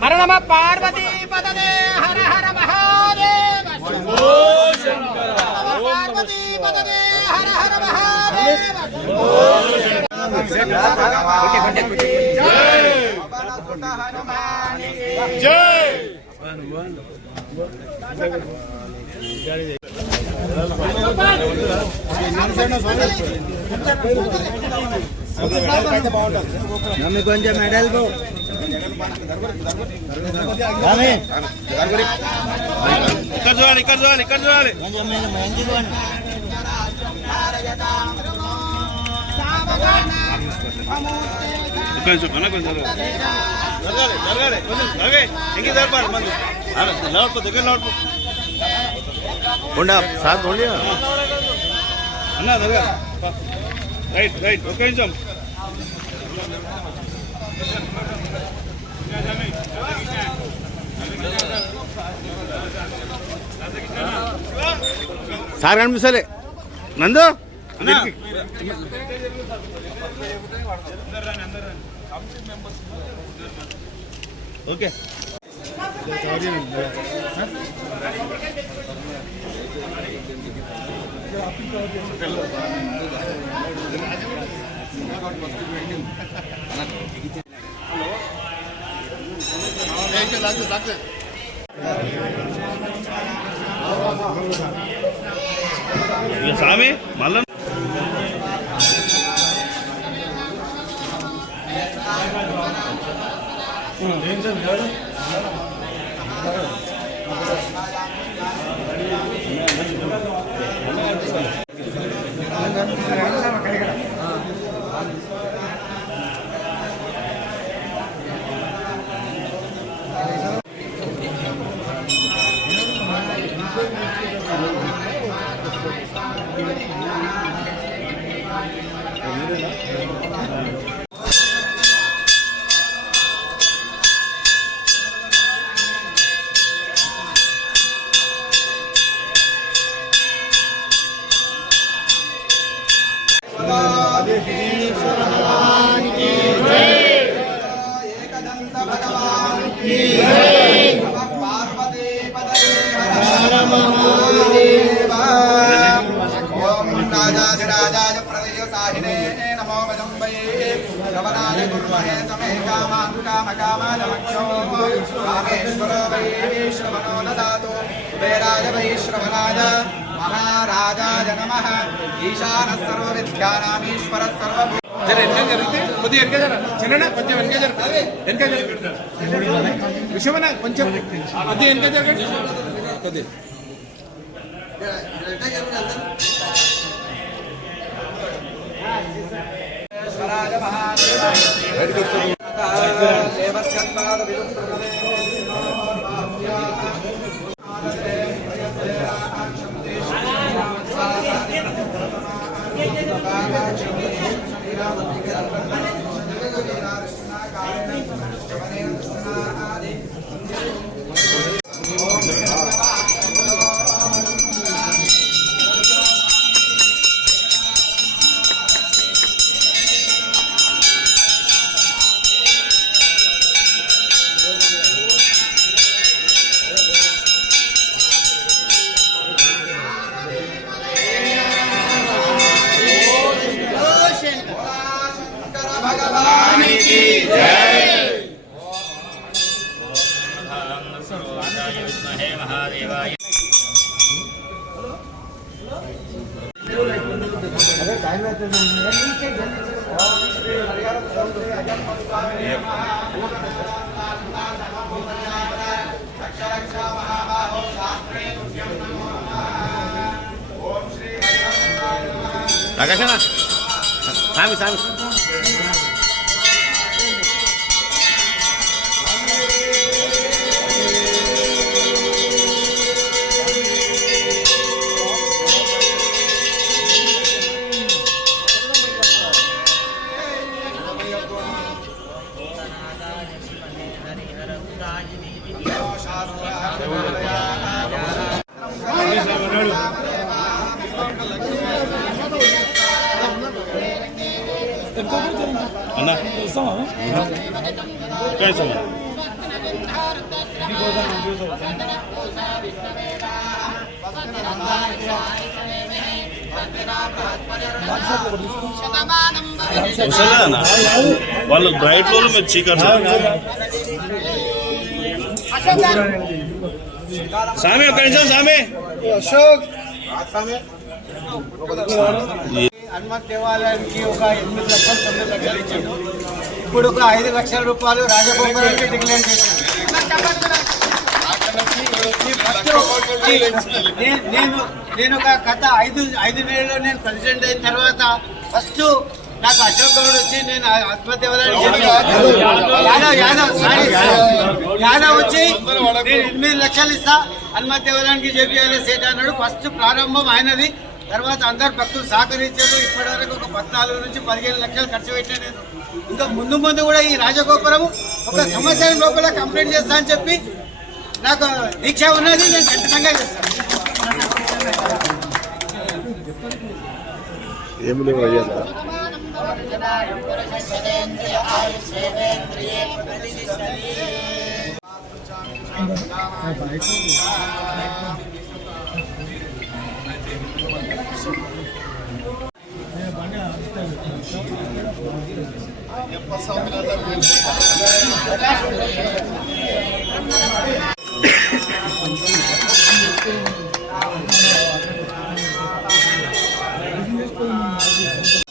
హర నమ పార్వతీ పదదే హర హర మహాదేవ శంభో శంకర. పార్వతీ పదదే హర హర మహాదేవ శంభో కొంచెం మెడల్ ఇక్కడ చూడాలి ఇక్కడ చూడాలి ఇక్కడ చూడాలి కొంచెం మంచిగా కొంచెం అన్న కొంచెం జరగాలి జరగాలి. కొంచెం జరగాలి. ఇంకే జరపాలి మంది లౌడ్ దగ్గర లౌడ్ ఉండా? సార్ ఉండి? అన్న రైట్ రైట్ ఒక నిమిషం. సార్ కనిపిస్తలే. నందు? ఓకే. ఇక స్వామి మళ్ళా ఓం వదంబయే రవణాయ గుర్మహే సమే కామాన్ కామ కామాయ లక్ష్మో కామేశ్వరో వై శ్రవణో నదాతు. కుబేరాయ వై శ్రవణాయ మహారాజాయ నమః. ఈశాన సర్వ విద్యానామీశ్వర సర్వభూ జర వెనక జరిగితే కొద్దిగా వెనక జర. చిన్న కొంచెం వెనక జరగదు వెనక జరగదు విషయమన కొంచెం. కొద్దిగా వెనక జరగండి. కొద్దిగా. దేవస్కల్పాద విదుప్రదే 大家看看三 v 三位。三 కైసా ముసలేదన్నా వాళ్ళు బ్రైట్ వాళ్ళు మీరు చీకట్ సామి ఒక్క నిమిషం సామి హనుమత్ దేవాలయానికి ఒక ఎనిమిది లక్షలు తొమ్మిది లక్షలు ఇచ్చాడు ఇప్పుడు ఒక ఐదు లక్షల రూపాయలు రాజగోపురానికి డిక్లేర్ చేశాను నేను నేను ఒక గత ఐదు ఐదు నెలల్లో నేను ప్రెసిడెంట్ అయిన తర్వాత ఫస్ట్ నాకు అశోక్ గౌడ్ వచ్చి నేను హనుమత్ యాదవ్ యాదవ్ సారీ యాదవ్ వచ్చి నేను ఎనిమిది లక్షలు ఇస్తా హనుమత్ దేవాలయానికి చేపియాలి సేట అన్నాడు. ఫస్ట్ ప్రారంభం ఆయనది. తర్వాత అందరు భక్తులు సహకరించారు. ఇప్పటి వరకు ఒక పద్నాలుగు నుంచి పదిహేను లక్షలు ఖర్చు పెట్టాను నేను. ఇంకా ముందు ముందు కూడా ఈ రాజగోపురం ఒక సంవత్సరం లోపల కంప్లీట్ చేస్తా అని చెప్పి నాకు దీక్ష ఉన్నది నేను ఖచ్చితంగా చేస్తాను.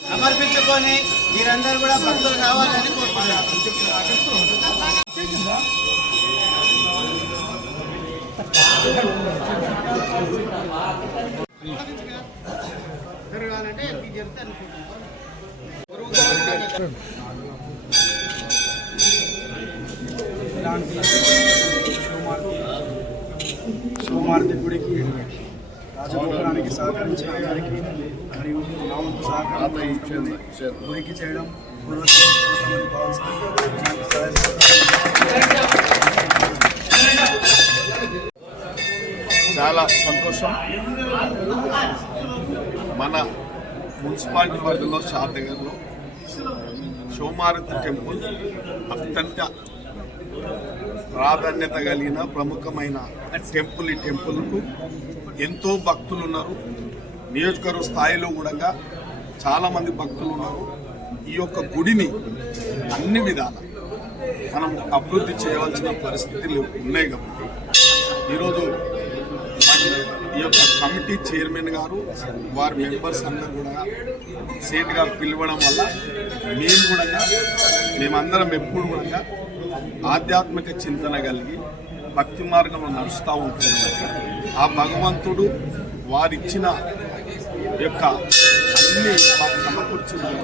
సమర్పించుకొని మీరందరూ కూడా భక్తులు కావాలని కోరుకుంటున్నాను జరగాలంటే ఎంపీ చెప్తే అనుకుంటున్నాను శివమార్తి గుడికి రాజగోపురానికి సహకరించిన అందరికీ మరియు నా వంతు సహకారం గుడికి చేయడం చాలా సంతోషం. మన మున్సిపాలిటీ పరిధిలో షాద్నగర్లో సోమారతి టెంపుల్ అత్యంత ప్రాధాన్యత కలిగిన ప్రముఖమైన టెంపుల్ ఈ టెంపుల్కు. ఎంతో భక్తులు ఉన్నారు నియోజకవర్గ స్థాయిలో కూడా చాలామంది భక్తులు ఉన్నారు ఈ యొక్క గుడిని అన్ని విధాల మనం అభివృద్ధి చేయవలసిన పరిస్థితులు ఉన్నాయి కాబట్టి. ఈరోజు ఈ యొక్క కమిటీ చైర్మన్ గారు వారి మెంబర్స్ అందరూ కూడా సేట్గా పిలవడం వల్ల మేము కూడా మేమందరం ఎప్పుడు కూడా ఆధ్యాత్మిక చింతన కలిగి భక్తి మార్గంలో నడుస్తూ ఉంటుంది ఆ భగవంతుడు వారిచ్చిన యొక్క అన్ని మాకు సమకూర్చింది.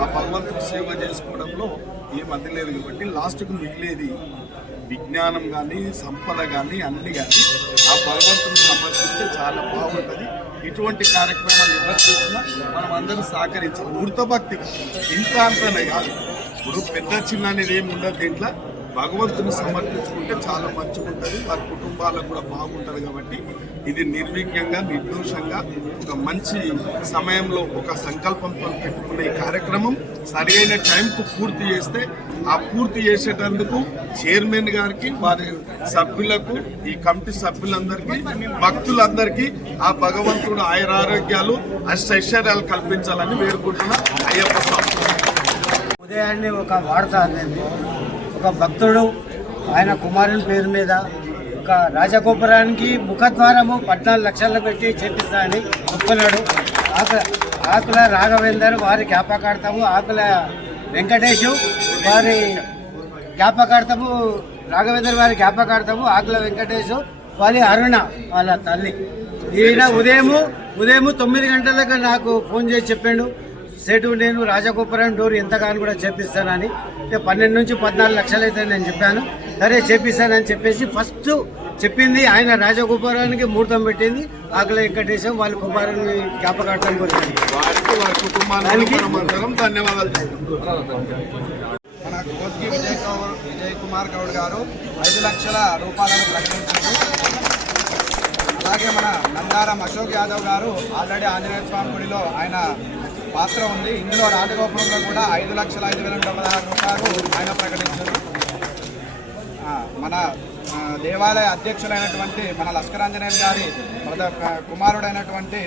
ఆ భగవంతుడు సేవ చేసుకోవడంలో ఏం అది లేదు కాబట్టి లాస్ట్కు మిగిలేది విజ్ఞానం కానీ సంపద కానీ అన్ని కానీ ఆ భగవంతుని సమర్పిస్తే చాలా బాగుంటుంది. ఇటువంటి కార్యక్రమాలు ఎవరు చేసినా మనం అందరం సహకరించాలి. వృత భక్తి ఇంత అంతనే కాదు. ఇప్పుడు పెద్ద చిన్న అనేది ఏమి ఉండదు దీంట్లో. భగవంతుని సమర్పించుకుంటే చాలా మంచిగా ఉంటుంది వారి కుటుంబాలకు కూడా బాగుంటుంది కాబట్టి ఇది నిర్విఘ్నంగా నిర్దోషంగా ఒక మంచి సమయంలో ఒక సంకల్పంతో పెట్టుకునే ఈ కార్యక్రమం సరైన టైంకు పూర్తి చేస్తే ఆ పూర్తి చేసేటందుకు చైర్మన్ గారికి వారి సభ్యులకు ఈ కమిటీ సభ్యులందరికీ భక్తులందరికీ ఆ భగవంతుడు ఆయురారోగ్యాలు అష్టైశ్వర్యాలు కల్పించాలని వేడుకుంటున్నా అయ్యప్ప స్వామి. ఉదయాన్నే ఒక వార్త ఒక భక్తుడు ఆయన కుమారుని పేరు మీద ఒక రాజగోపురానికి ముఖద్వారము పద్నాలుగు లక్షలు పెట్టి చేపిస్తా అని ఒప్పుకున్నాడు. ఆకుల ఆకుల రాఘవేందర్ వారి జ్ఞాపకార్థము ఆకుల వెంకటేషు వారి జ్ఞాపకార్థము రాఘవేందర్ వారి జ్ఞాపకార్థము ఆకుల వెంకటేషు వారి అరుణ వాళ్ళ తల్లి. ఈయన ఉదయము ఉదయము తొమ్మిది గంటలకు నాకు ఫోన్ చేసి చెప్పాడు. సేటు నేను రాజగోపురం డోర్ ఎంతగానో కూడా చేపిస్తానని. అంటే పన్నెండు నుంచి పద్నాలుగు లక్షలు అయితే నేను చెప్పాను. సరే చేపిస్తానని చెప్పేసి ఫస్ట్ చెప్పింది ఆయన రాజగోపురానికి ముహూర్తం పెట్టింది. ఆకుల వెంకటేశం వాళ్ళ కుమారుని జ్ఞాపకార్థం చెప్తున్నాం మన విజయ్ కౌర్ విజయ్ కుమార్ గౌడ్ గారు ఐదు లక్షల రూపాయలను ప్రకటించారు. అలాగే అలాగే మన నందారం అశోక్ యాదవ్ గారు ఆల్రెడీ ఆంజనేయ స్వామి గుడిలో ఆయన పాత్ర ఉంది. ఇందులో రాజగోపురంలో కూడా ఐదు లక్షల ఐదు వేల తొమ్మిది ఆరు రూపాయలు ఆయన ప్రకటించారు. మన దేవాలయ అధ్యక్షులైనటువంటి మన లస్కరాంజనేయులు గారి కుమారుడైనటువంటి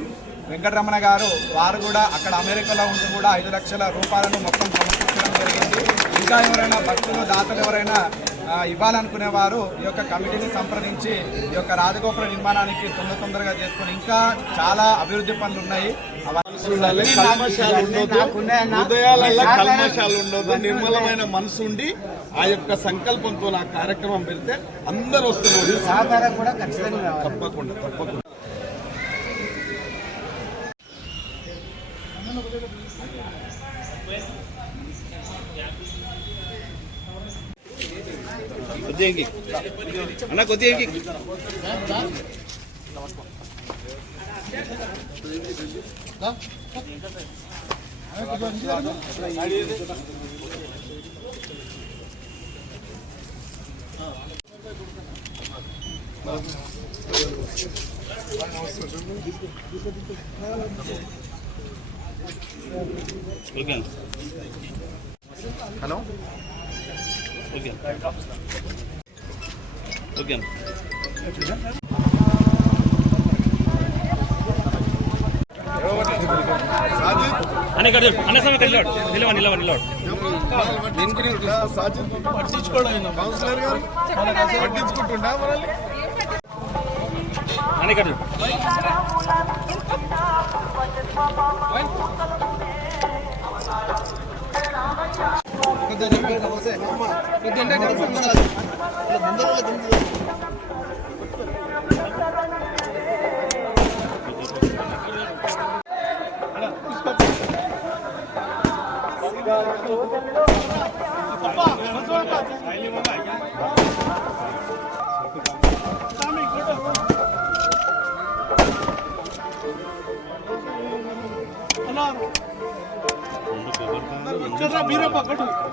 వెంకటరమణ గారు వారు కూడా అక్కడ అమెరికాలో ఉంటూ కూడా ఐదు లక్షల రూపాయలను మొత్తం సమర్పించడం జరిగింది. ఇంకా ఎవరైనా భక్తులు దాతలు ఎవరైనా ఇవ్వాలనుకునే వారు ఈ యొక్క కమిటీని సంప్రదించి ఈ యొక్క రాజగోపుర నిర్మాణానికి తొందర తొందరగా చేసుకొని ఇంకా చాలా అభివృద్ధి పనులు ఉన్నాయి. హృదయాలలో ఉండొద్దు. నిర్మలమైన మనసు ఉండి ఆ యొక్క సంకల్పంతో ఆ కార్యక్రమం పెడితే అందరూ వస్తున్నారు. సహకారం కూడా ఖచ్చితంగా తప్పకుండా తప్పకుండా. కొద్దిగా ఎంకి. అన్న కొద్దిగా ఎంకి. Hello okay. ఓకే అన్న. అన్న అన్న సమయం నిలవాడు నిలవ నిలవ పట్టించుకోవడం కౌన్సిలర్ గారు పట్టించుకుంటుండా మనల్ని అన్న ಬೀರಪ್ಪ ಕಟ್ಟು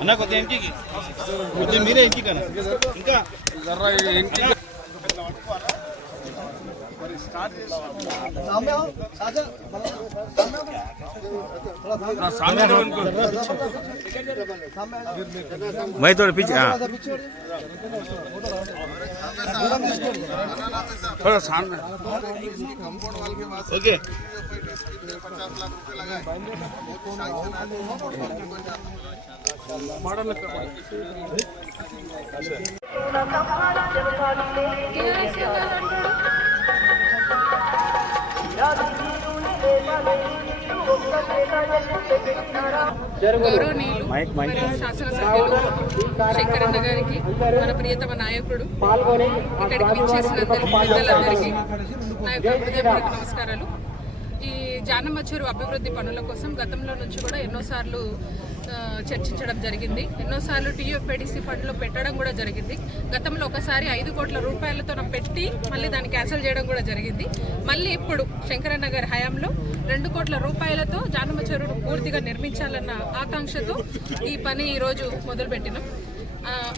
అన్న కొద్దిగా ఎంకి కొద్దిగా మీరే ఎంకి కన్నా ఇంకా मैं थोड़ा पीछे हाँ थोड़ा सामने ओके గౌరవనీయులు శాసనసభ్యులు శంకరన్న గారికి మన ప్రియతమ నాయకుడు ఇక్కడికి విచ్చేసినందరికీ పెద్దలందరికీ నా యొక్క హృదయపూర్వక నమస్కారాలు. జానమ్మ చెరువు అభివృద్ధి పనుల కోసం గతంలో నుంచి కూడా ఎన్నోసార్లు చర్చించడం జరిగింది. ఎన్నోసార్లు టీయూఎఫ్ఐడిసి ఫండ్లో పెట్టడం కూడా జరిగింది. గతంలో ఒకసారి ఐదు కోట్ల రూపాయలతో పెట్టి మళ్ళీ దాన్ని క్యాన్సిల్ చేయడం కూడా జరిగింది. మళ్ళీ ఇప్పుడు శంకరన్న గారి హయాంలో రెండు కోట్ల రూపాయలతో జానమ్మ చెరువును పూర్తిగా నిర్మించాలన్న ఆకాంక్షతో ఈ పని ఈరోజు మొదలుపెట్టినాం.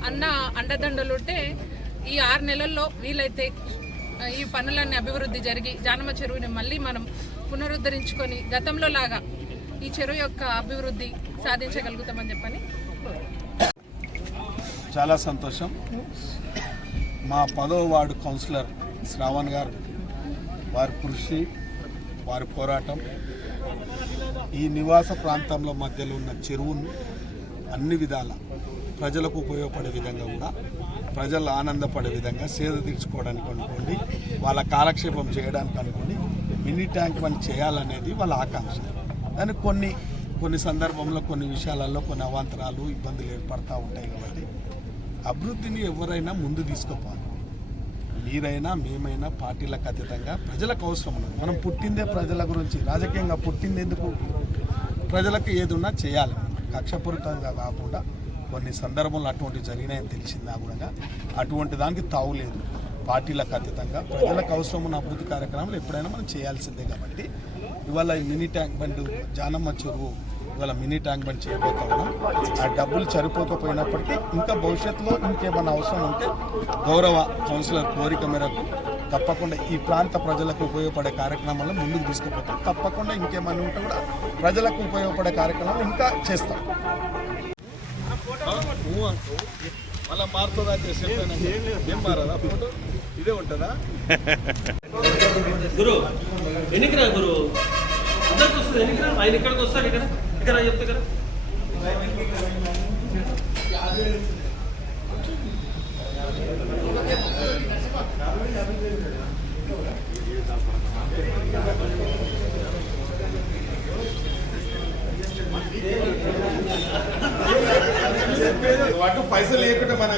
అన్న అన్న అండదండలుంటే ఈ ఆరు నెలల్లో వీలైతే ఈ పనులన్నీ అభివృద్ధి జరిగి జానమ్మ చెరువుని మళ్ళీ మనం పునరుద్ధరించుకొని గతంలో లాగా ఈ చెరువు యొక్క అభివృద్ధి సాధించగలుగుతామని చెప్పని చాలా సంతోషం. మా పదో వార్డు కౌన్సిలర్ శ్రావణ్ గారు వారి కృషి వారి పోరాటం ఈ నివాస ప్రాంతంలో మధ్యలో ఉన్న చెరువును అన్ని విధాల ప్రజలకు ఉపయోగపడే విధంగా కూడా ప్రజలు ఆనందపడే విధంగా సేద తీర్చుకోవడానికి అనుకోండి వాళ్ళ కాలక్షేపం చేయడానికి అనుకోండి మినీ ట్యాంక్ పని చేయాలనేది వాళ్ళ ఆకాంక్ష. దానికి కొన్ని కొన్ని సందర్భంలో కొన్ని విషయాలలో కొన్ని అవాంతరాలు ఇబ్బందులు ఏర్పడతా ఉంటాయి కాబట్టి అభివృద్ధిని ఎవరైనా ముందు తీసుకుపోవాలి. మీరైనా మేమైనా పార్టీలకు అతీతంగా ప్రజలకు అవసరం ఉన్నది. మనం పుట్టిందే ప్రజల గురించి రాజకీయంగా పుట్టింది ఎందుకు? ప్రజలకు ఏదున్నా చేయాలి. కక్షపూరితంగా కాకుండా కొన్ని సందర్భంలో అటువంటి జరిగినాయని తెలిసిందా కూడా అటువంటి దానికి తావులేదు పార్టీలకు అతీతంగా ప్రజలకు అవసరం ఉన్న అభివృద్ధి కార్యక్రమాలు ఎప్పుడైనా మనం చేయాల్సిందే కాబట్టి ఇవాళ ఈ మినీ ట్యాంక్ బండ్ జానమ్మ చెరువు ఇవాళ మినీ ట్యాంక్ బండ్ చేయబోతా ఉన్నాం. ఆ డబ్బులు సరిపోకపోయినప్పటికీ ఇంకా భవిష్యత్తులో ఇంకేమైనా అవసరం ఉంటే గౌరవ కౌన్సిలర్ కోరిక మేరకు తప్పకుండా ఈ ప్రాంత ప్రజలకు ఉపయోగపడే కార్యక్రమాలను ముందుకు తీసుకుపోతాం. తప్పకుండా ఇంకేమైనా ఉంటే కూడా ప్రజలకు ఉపయోగపడే కార్యక్రమాలు ఇంకా చేస్తాం. మళ్ళీ మారుతుందా చేసి ఏం మారదా ఫోటో? ఇదే ఉంటుందా? గురు ఎన్నిక రా గురు? అందరికి వస్తుంది ఎన్నిక ఆయన ఇక్కడికి వస్తాడు ఇక్కడ. ఇక్కడ చెప్తే కదా. అటు పైసలు లేకుంటే మన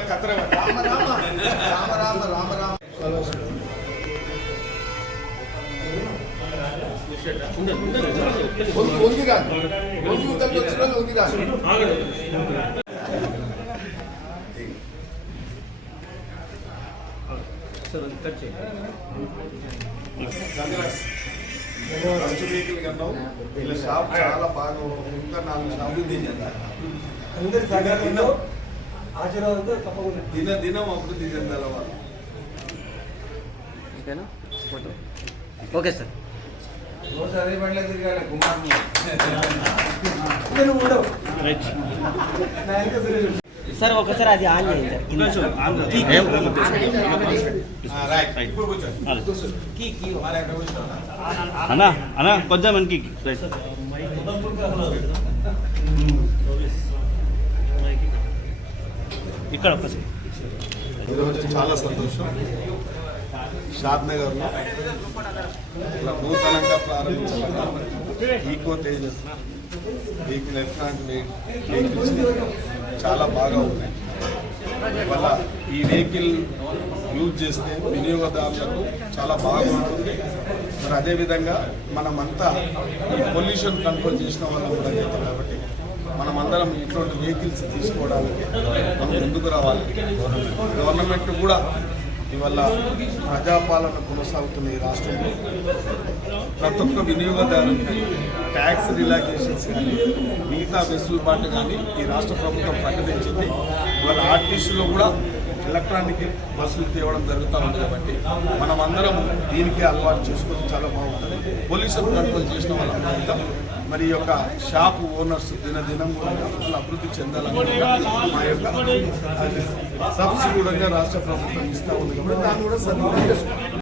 కత్తర ఫస్ట్ వెహికల్ కన్నావు వీళ్ళ షాప్ చాలా బాగా ఇంకా నాలుగు షాపులు దినం దిన దినం అభివృద్ధి చెందాల వాళ్ళు ఓకే సార్. సార్ ఒకసారి అది ఆన్ చేయండి అన్నా అన్నా కొంచెం రైట్. ఇక్కడ ఒక్కసారి. ఈరోజు చాలా సంతోషం. షాద్ నగర్లో ఇలా నూతనంగా ప్రారంభించబడ్డ eco Tejas vehicle electronic vehicles చాలా బాగా ఉన్నాయి. వల్ల ఈ వెహికల్ యూజ్ చేస్తే వినియోగదారులకు చాలా బాగుంటుంది. మరి అదేవిధంగా మనమంతా ఈ పొల్యూషన్ కంట్రోల్ చేసిన వాళ్ళం కూడా అవుతాం కాబట్టి మనమందరం ఇటువంటి వెహికల్స్ తీసుకోవడానికి మనం ముందుకు రావాలి. గవర్నమెంట్ కూడా ఇవల్ల ప్రజాపాలన కొనసాగుతున్న ఈ రాష్ట్రంలో ప్రతి ఒక్క వినియోగదారునికి ట్యాక్స్ రిలాక్సేషన్స్ కానీ మిగతా వెసులుబాటు కానీ ఈ రాష్ట్ర ప్రభుత్వం ప్రకటించింది. ఇవాళ ఆర్టీసీలో కూడా ఎలక్ట్రానిక్ బస్సులు తేవడం జరుగుతూ ఉంది కాబట్టి మనం అందరం దీనికే అలవాటు చేసుకుని చాలా బాగుంటుంది. పోలీసులు కంట్రోల్ చేసిన వాళ్ళ మరి యొక్క షాప్ ఓనర్స్ దినదినం కూడా అభివృద్ధి చెందాలని మా యొక్క సబ్సిడీ కూడా రాష్ట్ర ప్రభుత్వం ఇస్తూ ఉంది. కాబట్టి దాన్ని కూడా సద్వినియోగం